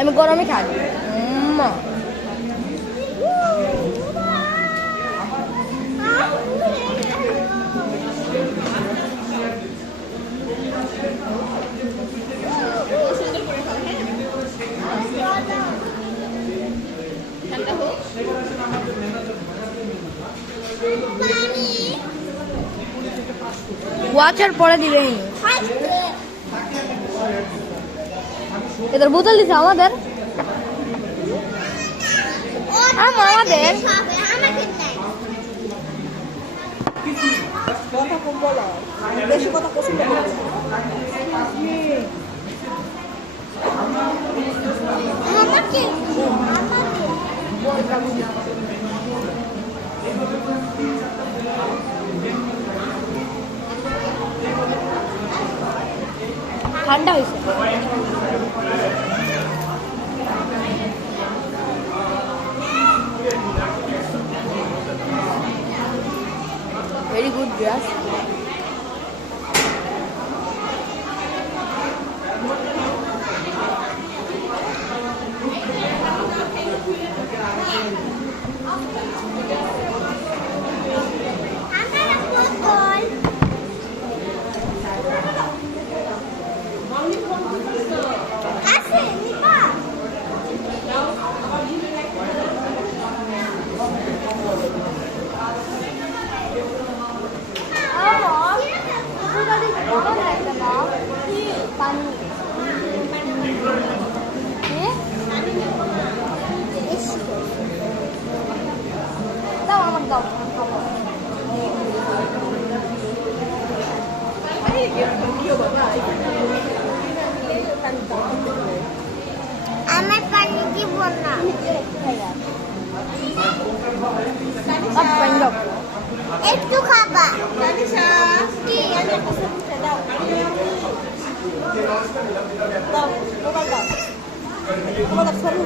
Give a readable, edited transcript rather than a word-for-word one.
আমি গরমে খাই। ওয়াচার পরে দিবে এদের বোতল দিছে আমাদের আমাদের কথা কম বলো, বেশি কথা পছন্দ করো না। ঠান্ডা হয়েছে। Very good dress. আমার পানি দিব না। একটু খাবা কি আমি একটা ছবি দাও, দাও মোবাইল দাও, তোমাদের ছবি